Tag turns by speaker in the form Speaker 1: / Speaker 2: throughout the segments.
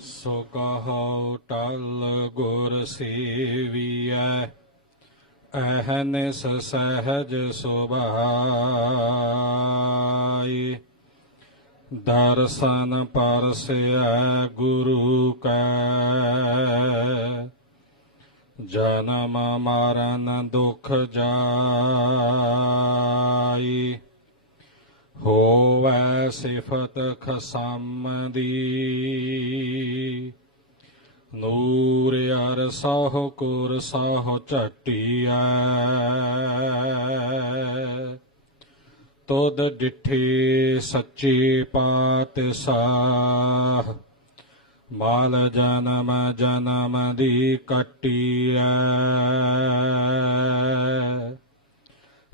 Speaker 1: ਸੋ ਕਹੋ ਟਲ ਗੁਰ ਸੇਵੀਐ ਅਹਨਿਸ ਸਹਜ ਸੁਭਾਈ ਦਰਸ਼ਨ ਪਰਸਿਐ ਗੁਰੂ ਕੈ, ਜਨਮ ਮਰਨ ਦੁਖ ਜਾਈ ਹੋਵੈ ਸਿਫਤ ਖਸਮ ਦੀ ਨੂਰ ਯਾਰ ਸਾਹ ਕੁਰ ਸਹੁ ਝਟੀਐ। ਤੁਧ ਡਿਠੇ ਸੱਚੇ ਪਾਤਸ਼ਾਹ। ਮਾਲ ਜਨਮ ਜਨਮ ਦੀ ਕੱਟੀਐ।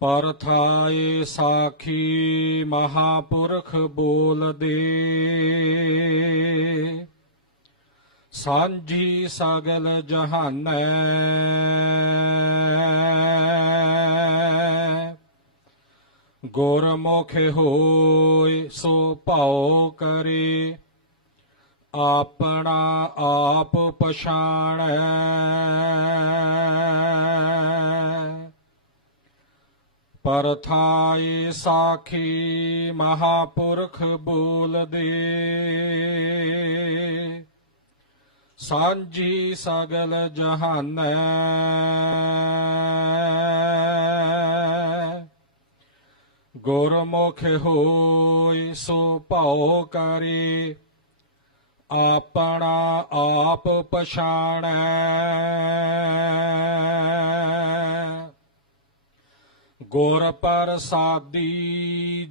Speaker 1: ਪਰਥਾਏ ਸਾਖੀ ਮਹਾਪੁਰਖ ਬੋਲਦੇ। ਸਾਂਝੀ ਸਗਲ ਜਹਾਨੈ। ਗੁਰਮੁਖ ਹੋਏ ਸੋ ਭਾਉ ਕਰੇ। ਆਪਣਾ ਆਪ ਪਛਾਣੈ। ਪਰਥਾਈ ਸਾਖੀ ਮਹਾਪੁਰਖ ਬੋਲਦੇ ਸਾਂਝੀ ਸਗਲ ਜਹਾਨੈ। ਗੁਰਮੁਖ ਹੋਈ ਸੋ ਭਾਉ ਕਰੀ, ਆਪਣਾ ਆਪ ਪਛਾਣੈ। ਗੁਰ ਪ੍ਰਸਾਦੀ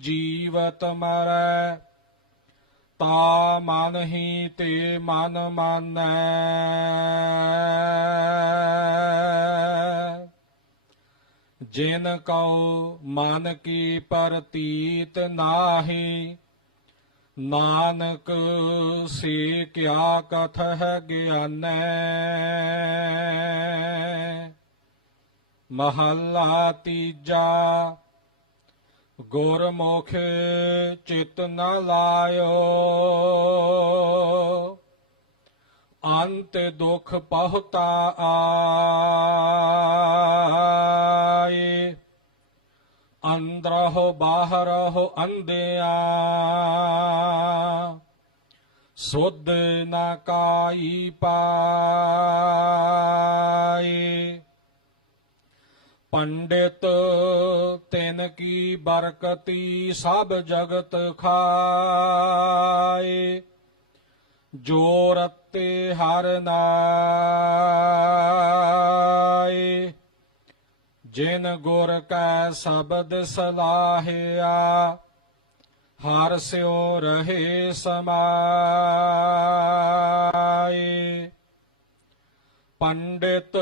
Speaker 1: ਜੀਵਤ ਮਰੈ, ਤਾ ਮਨ ਹੀ ਤੇ ਮਨ ਮਾਨੈ। ਜਿਨ ਕਉ ਮਨ ਕੀ ਪ੍ਰਤੀਤ ਨਾਹੀ, ਨਾਨਕ ਸੇ ਕਿਆ ਕਥ ਹੈ ਗਿਆਨੈ। ਮਹੱਲਾ ਤੀਜਾ। ਗੁਰਮੁਖ ਚਿਤ ਨ ਲਾਇਓ। ਅੰਤ ਦੁਖ ਪਹੁਤਾ ਆਏ ਅੰਦਰਹੁ ਬਾਹਰਹੁ ਅੰਧਿਆ। ਸੁਧ ਨ ਕਾਈ ਪਾਏ ਪੰਡਿਤ ਤਿਨ ਕੀ ਬਰਕਤੀ ਸਭ ਜਗਤ ਖਾਏ। ਜੋ ਰਤੇ ਹਰ ਨਾਏ। ਜਿਨ ਗੁਰ ਕੈ ਸ਼ਬਦ ਸਲਾਹਿਆ, ਹਰ ਸਿਉ ਰਹੇ ਸਮਾਏ। ਪੰਡਿਤ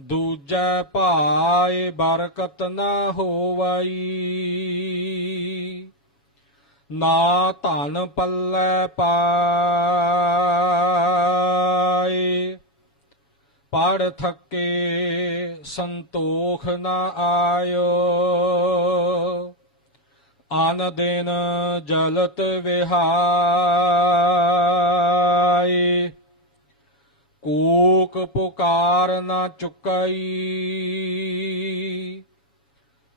Speaker 1: ਦੂਜੈ ਭਾਏ ਬਰਕਤ ਨ ਹੋਵਈ। ਨਾ ਧਨ ਪੱਲੇ ਪਾਏ ਪੜ ਥੱਕੇ ਸੰਤੋਖ ਨ ਆਇਓ। ਆਨ ਦਿਨ ਜਲਤ ਵਿਹਾਰ ਕੂਕ ਪੁਕਾਰ ਨਾ ਚੁਕਾਈ।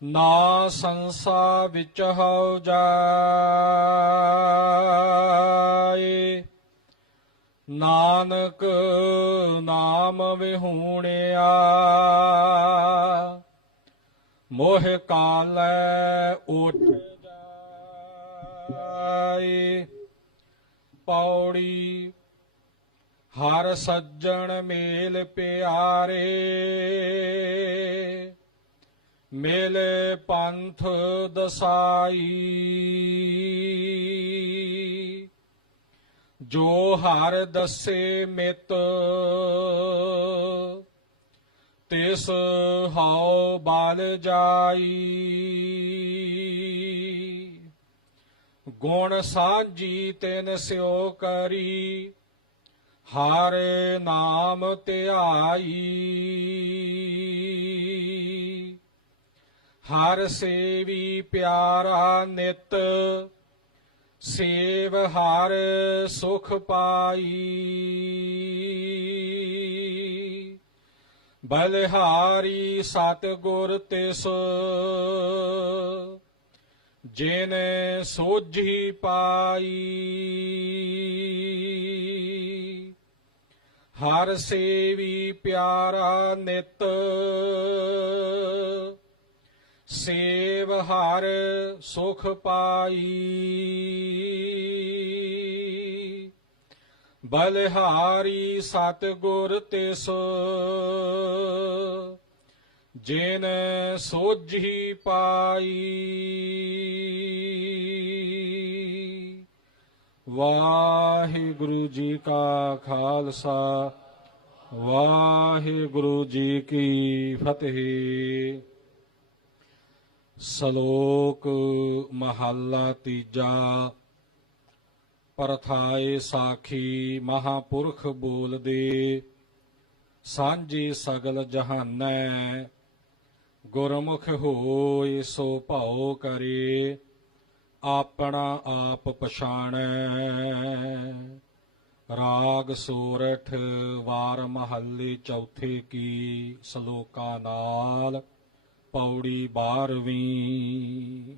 Speaker 1: ਨਾ ਸੰਸਾ ਵਿੱਚ ਹਉ ਜਾਏ। ਨਾਨਕ ਨਾਮ ਵਿਹੂਣਿਆ। ਮੋਹ ਕਾਲੈ ਉਠ ਜਾਏ। ਪੌੜੀ ਹਰ ਸੱਜਣ ਮੇਲ ਪਿਆਰੇ, ਮੇਲੇ ਪੰਥ ਦਸਾਈ। ਜੋ ਹਰ ਦੱਸੇ ਮਿਤ, ਤਿਸ ਹਉ ਬਲ ਜਾਈ। ਗੁਣ ਸਾਂਝੀ ਤਿਨ ਸਿਓ ਕਰੀ ਹਰ ਨਾਮ ਧਿਆਈ। ਹਰ ਸੇਵੀ ਪਿਆਰਾ ਨਿਤ, ਸੇਵ ਹਰ ਸੁਖ ਪਾਈ। ਬਲਿਹਾਰੀ ਸਤਿਗੁਰ ਤਿਸ, ਜਿਨ ਸੋਝੀ ਪਾਈ। ਹਰ ਸੇਵੀ ਪਿਆਰਾ ਨਿਤ ਸੇਵ ਹਰ ਸੁਖ ਪਾਈ। ਬਲਿਹਾਰੀ ਸਤਿਗੁਰ ਤਿਸ ਜਿਨ ਸੋਝੀ ਪਾਈ। ਵਾਹਿਗੁਰੂ ਜੀ ਕਾ ਖਾਲਸਾ, ਵਾਹਿਗੁਰੂ ਜੀ ਕੀ ਫਤਿਹ। ਸ਼ਲੋਕ ਮਹੱਲਾ ਤੀਜਾ, ਪਰਥਾਏ ਸਾਖੀ ਮਹਾਪੁਰਖ ਬੋਲਦੇ, ਸਾਂਝੀ ਸਗਲ ਜਹਾਨੈ, ਗੁਰਮੁਖ ਹੋਏ ਸੋ ਭਾਉ ਕਰੇ। ਆਪਣਾ ਆਪ ਪਛਾਣੈ। ਰਾਗ ਸੋਰਠ ਵਾਰ ਮਹੱਲੇ ਚੌਥੇ ਕੀ ਸ਼ਲੋਕਾਂ ਨਾਲ ਪੌੜੀ 12ਵੀਂ